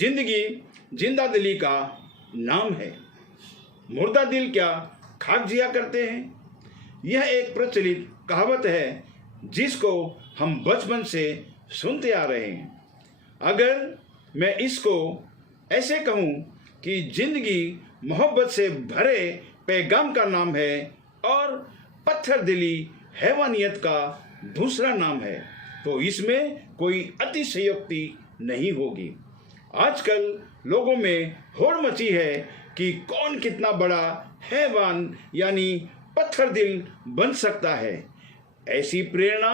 जिंदगी जिंदा दिली का नाम है। मुर्दा दिल क्या खाक जिया करते हैं? यह एक प्रचलित कहावत है जिसको हम बचपन से सुनते आ रहे हैं। अगर मैं इसको ऐसे कहूँ कि जिंदगी मोहब्बत से भरे पैगाम का नाम है और पत्थर दिली हैवानियत का दूसरा नाम है, तो इसमें कोई अतिशयोक्ति नहीं होगी। आजकल लोगों में होड़ मची है कि कौन कितना बड़ा हैवान यानी पत्थर दिल बन सकता है। ऐसी प्रेरणा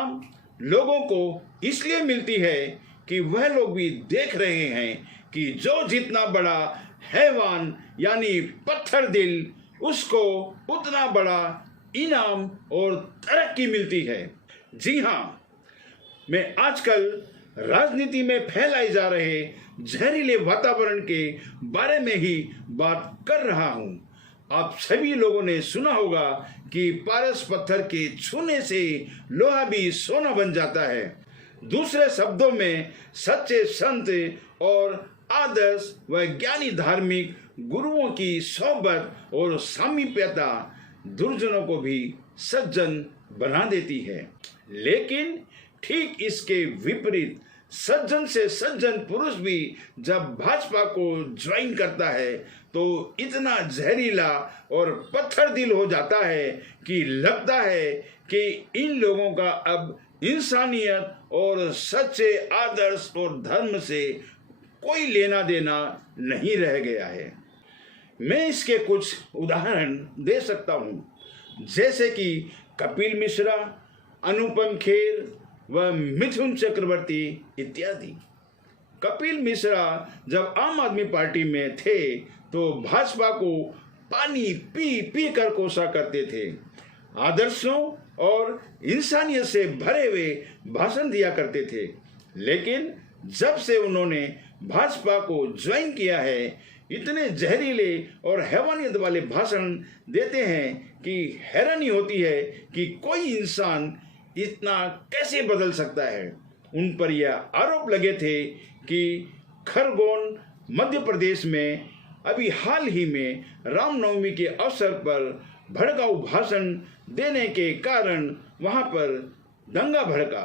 लोगों को इसलिए मिलती है कि वह लोग भी देख रहे हैं कि जो जितना बड़ा हैवान यानी पत्थर दिल, उसको उतना बड़ा इनाम और तरक्की मिलती है। जी हाँ, मैं आजकल राजनीति में फैलाए जा रहे जहरीले वातावरण के बारे में ही बात कर रहा हूँ। आप सभी लोगों ने सुना होगा कि पारस पत्थर के छूने से लोहा भी सोना बन जाता है। दूसरे शब्दों में सच्चे संत और आदर्श व ज्ञानी धार्मिक गुरुओं की सोहबत और सामीप्यता दुर्जनों को भी सज्जन बना देती है। लेकिन ठीक इसके विपरीत सज्जन से सज्जन पुरुष भी जब भाजपा को ज्वाइन करता है तो इतना जहरीला और पत्थर दिल हो जाता है कि लगता है कि इन लोगों का अब इंसानियत और सच्चे आदर्श और धर्म से कोई लेना देना नहीं रह गया है। मैं इसके कुछ उदाहरण दे सकता हूँ, जैसे कि कपिल मिश्रा, अनुपम खेर व मिथुन चक्रवर्ती इत्यादि। कपिल मिश्रा जब आम आदमी पार्टी में थे तो भाजपा को पानी पी पी कर कोसा करते थे। आदर्शों और इंसानियत से भरे हुए भाषण दिया करते थे। लेकिन जब से उन्होंने भाजपा को ज्वाइन किया है, इतने जहरीले और हैवानियत वाले भाषण देते हैं कि हैरानी होती है कि कोई इंसान इतना कैसे बदल सकता है। उन पर यह आरोप लगे थे कि खरगोन मध्य प्रदेश में अभी हाल ही में रामनवमी के अवसर पर भड़काऊ भाषण देने के कारण वहां पर दंगा भड़का,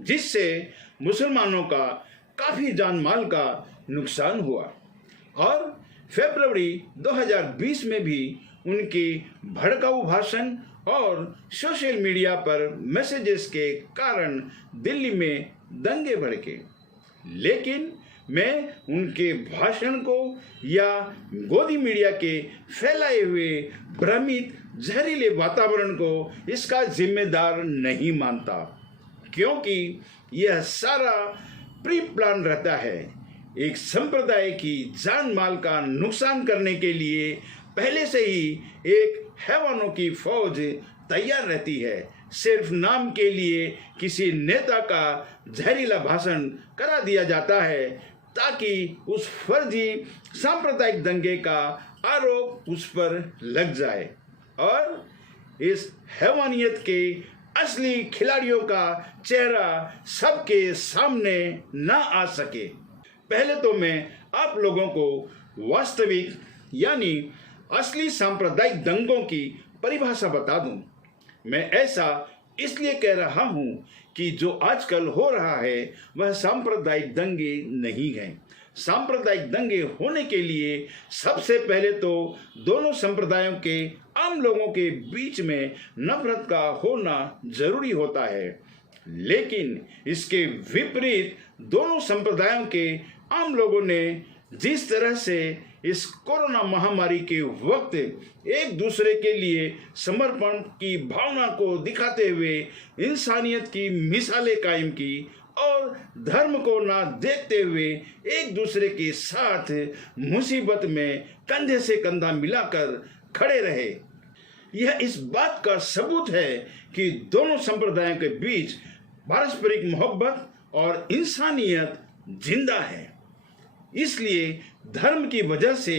जिससे मुसलमानों का काफी जान माल का नुकसान हुआ। और फरवरी 2020 में भी उनके भड़काऊ भाषण और सोशल मीडिया पर मैसेजेस के कारण दिल्ली में दंगे भड़के। लेकिन मैं उनके भाषण को या गोदी मीडिया के फैलाए हुए भ्रमित जहरीले वातावरण को इसका जिम्मेदार नहीं मानता, क्योंकि यह सारा प्री प्लान रहता है। एक संप्रदाय की जान माल का नुकसान करने के लिए पहले से ही एक हैवानों की फौज तैयार रहती है। सिर्फ नाम के लिए किसी नेता का जहरीला भाषण करा दिया जाता है ताकि उस फर्जी सांप्रदायिक दंगे का आरोप उस पर लग जाए और इस हैवानियत के असली खिलाड़ियों का चेहरा सबके सामने न आ सके। पहले तो मैं आप लोगों को वास्तविक यानी असली सांप्रदायिक दंगों की परिभाषा बता दूं। मैं ऐसा इसलिए कह रहा हूं कि जो आजकल हो रहा है वह सांप्रदायिक दंगे नहीं हैं। सांप्रदायिक दंगे होने के लिए सबसे पहले तो दोनों संप्रदायों के आम लोगों के बीच में नफरत का होना जरूरी होता है। लेकिन इसके विपरीत दोनों संप्रदायों के आम लोगों ने जिस तरह से इस कोरोना महामारी के वक्त एक दूसरे के लिए समर्पण की भावना को दिखाते हुए इंसानियत की मिसालें कायम की और धर्म को ना देखते हुए एक दूसरे के साथ मुसीबत में कंधे से कंधा मिलाकर खड़े रहे, यह इस बात का सबूत है कि दोनों संप्रदायों के बीच पारस्परिक मोहब्बत और इंसानियत जिंदा है। इसलिए धर्म की वजह से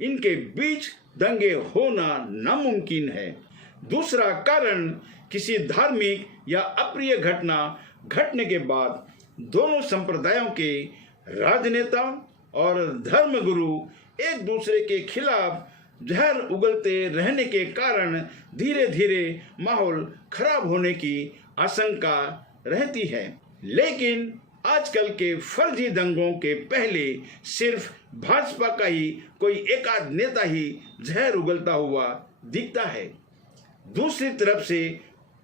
इनके बीच दंगे होना नामुमकिन है। दूसरा कारण, किसी धार्मिक या अप्रिय घटना घटने के बाद दोनों संप्रदायों के राजनेता और धर्म गुरु एक दूसरे के खिलाफ जहर उगलते रहने के कारण धीरे धीरे माहौल खराब होने की आशंका रहती है। लेकिन आजकल के फर्जी दंगों के पहले सिर्फ भाजपा का ही कोई एकाध नेता ही जहर उगलता हुआ दिखता है। दूसरी तरफ से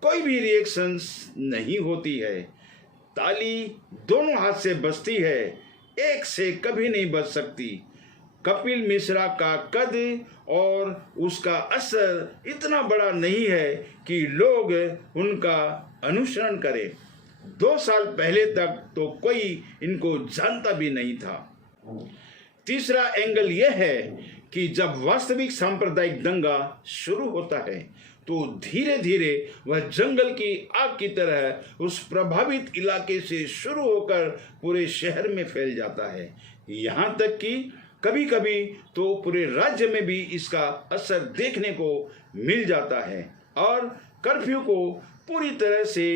कोई भी रिएक्शंस नहीं होती है। ताली दोनों हाथ से बजती है, एक से कभी नहीं बज सकती। कपिल मिश्रा का कद और उसका असर इतना बड़ा नहीं है कि लोग उनका अनुसरण करें। 2 साल पहले तक तो कोई इनको जानता भी नहीं था। तीसरा एंगल यह है कि जब वास्तविक सांप्रदायिक दंगा शुरू होता है तो धीरे धीरे वह जंगल की आग की तरह उस प्रभावित इलाके से शुरू होकर पूरे शहर में फैल जाता है। यहाँ तक कि कभी कभी तो पूरे राज्य में भी इसका असर देखने को मिल जाता है और कर्फ्यू को पूरी तरह से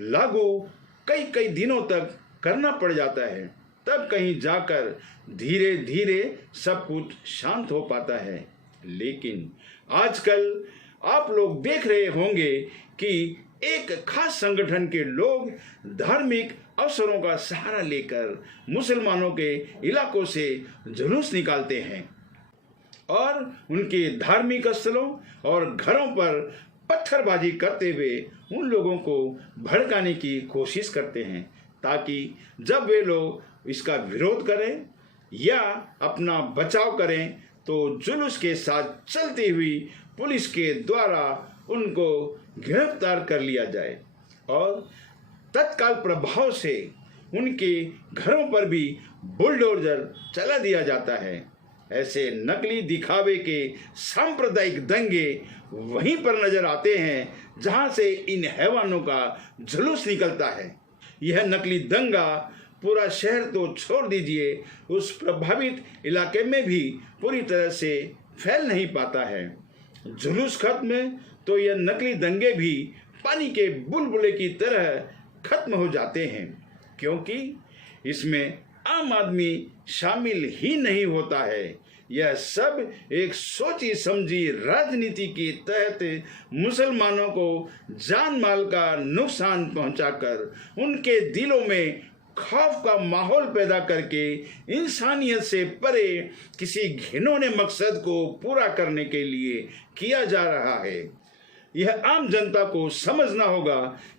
लागू कई कई दिनों तक करना पड़ जाता है। तब कहीं जाकर धीरे धीरे सब कुछ शांत हो पाता है। लेकिन आजकल आप लोग देख रहे होंगे कि एक खास संगठन के लोग धार्मिक अवसरों का सहारा लेकर मुसलमानों के इलाकों से जुलूस निकालते हैं और उनके धार्मिक स्थलों और घरों पर पत्थरबाजी करते हुए उन लोगों को भड़काने की कोशिश करते हैं, ताकि जब वे लोग इसका विरोध करें या अपना बचाव करें तो जुलूस के साथ चलती हुई पुलिस के द्वारा उनको गिरफ्तार कर लिया जाए और तत्काल प्रभाव से उनके घरों पर भी बुलडोजर चला दिया जाता है। ऐसे नकली दिखावे के सांप्रदायिक दंगे वहीं पर नजर आते हैं जहां से इन हैवानों का जुलूस निकलता है। यह नकली दंगा पूरा शहर तो छोड़ दीजिए, उस प्रभावित इलाके में भी पूरी तरह से फैल नहीं पाता है। जुलूस खत्म तो यह नकली दंगे भी पानी के बुलबुले की तरह खत्म हो जाते हैं, क्योंकि इसमें आम आदमी शामिल ही नहीं होता है। यह सब एक सोची समझी राजनीति के तहत मुसलमानों को जान माल का नुकसान पहुंचाकर उनके दिलों में खौफ का माहौल पैदा करके इंसानियत से परे किसी घिनौने मकसद को पूरा करने के लिए किया जा रहा है। यह आम जनता को समझना होगा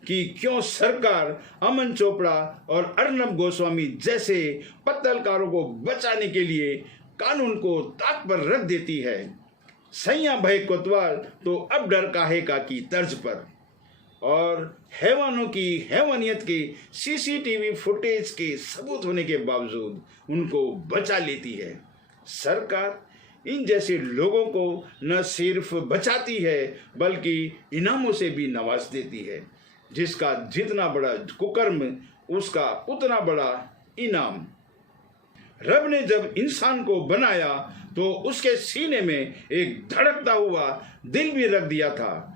कि क्यों सरकार अमन चोपड़ा और अर्नब गोस्वामी जैसे पत्तलकारों को बचाने के लिए कानून को ताक पर रख देती है। सैया भय कोतवाल तो अब डर काहे का की तर्ज पर और हैवानों की हैवानियत के सीसीटीवी फुटेज के सबूत होने के बावजूद उनको बचा लेती है। सरकार इन जैसे लोगों को न सिर्फ बचाती है बल्कि इनामों से भी नवाज देती है। जिसका जितना बड़ा कुकर्म उसका उतना बड़ा इनाम। रब ने जब इंसान को बनाया तो उसके सीने में एक धड़कता हुआ दिल भी रख दिया था।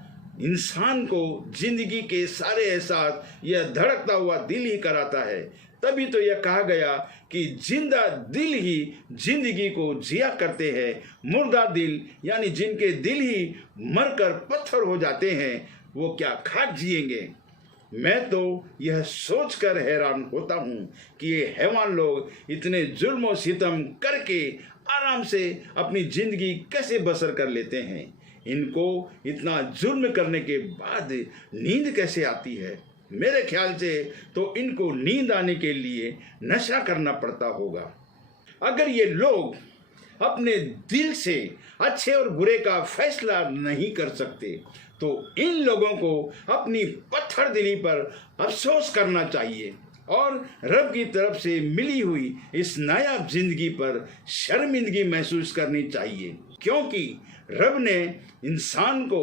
इंसान को जिंदगी के सारे एहसास यह धड़कता हुआ दिल ही कराता है। तभी तो यह कहा गया कि जिंदा दिल ही जिंदगी को जिया करते हैं। मुर्दा दिल यानी जिनके दिल ही मरकर पत्थर हो जाते हैं वो क्या खाक जिएंगे। मैं तो यह सोचकर हैरान होता हूँ कि ये हैवान लोग इतने जुल्म और सितम करके आराम से अपनी जिंदगी कैसे बसर कर लेते हैं। इनको इतना जुल्म करने के बाद नींद कैसे आती है। मेरे ख्याल से तो इनको नींद आने के लिए नशा करना पड़ता होगा। अगर ये लोग अपने दिल से अच्छे और बुरे का फैसला नहीं कर सकते तो इन लोगों को अपनी पत्थर दिली पर अफसोस करना चाहिए और रब की तरफ से मिली हुई इस नायाब जिंदगी पर शर्मिंदगी महसूस करनी चाहिए, क्योंकि रब ने इंसान को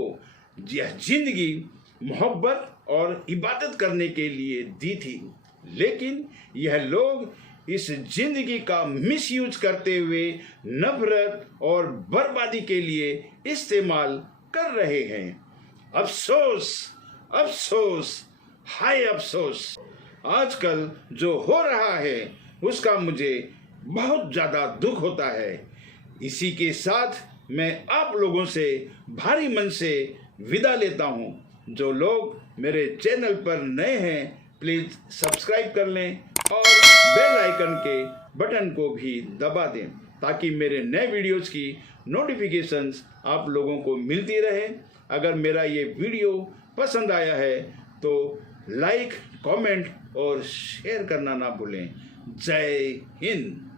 यह जिंदगी मोहब्बत और इबादत करने के लिए दी थी। लेकिन यह लोग इस जिंदगी का मिसयूज करते हुए नफरत और बर्बादी के लिए इस्तेमाल कर रहे हैं। अफसोस, अफसोस, हाय अफसोस। आजकल जो हो रहा है उसका मुझे बहुत ज़्यादा दुख होता है। इसी के साथ मैं आप लोगों से भारी मन से विदा लेता हूँ। जो लोग मेरे चैनल पर नए हैं प्लीज़ सब्सक्राइब कर लें और बेल आइकन के बटन को भी दबा दें ताकि मेरे नए वीडियोज़ की नोटिफिकेशंस आप लोगों को मिलती रहे। अगर मेरा ये वीडियो पसंद आया है तो लाइक, कमेंट और शेयर करना ना भूलें। जय हिंद।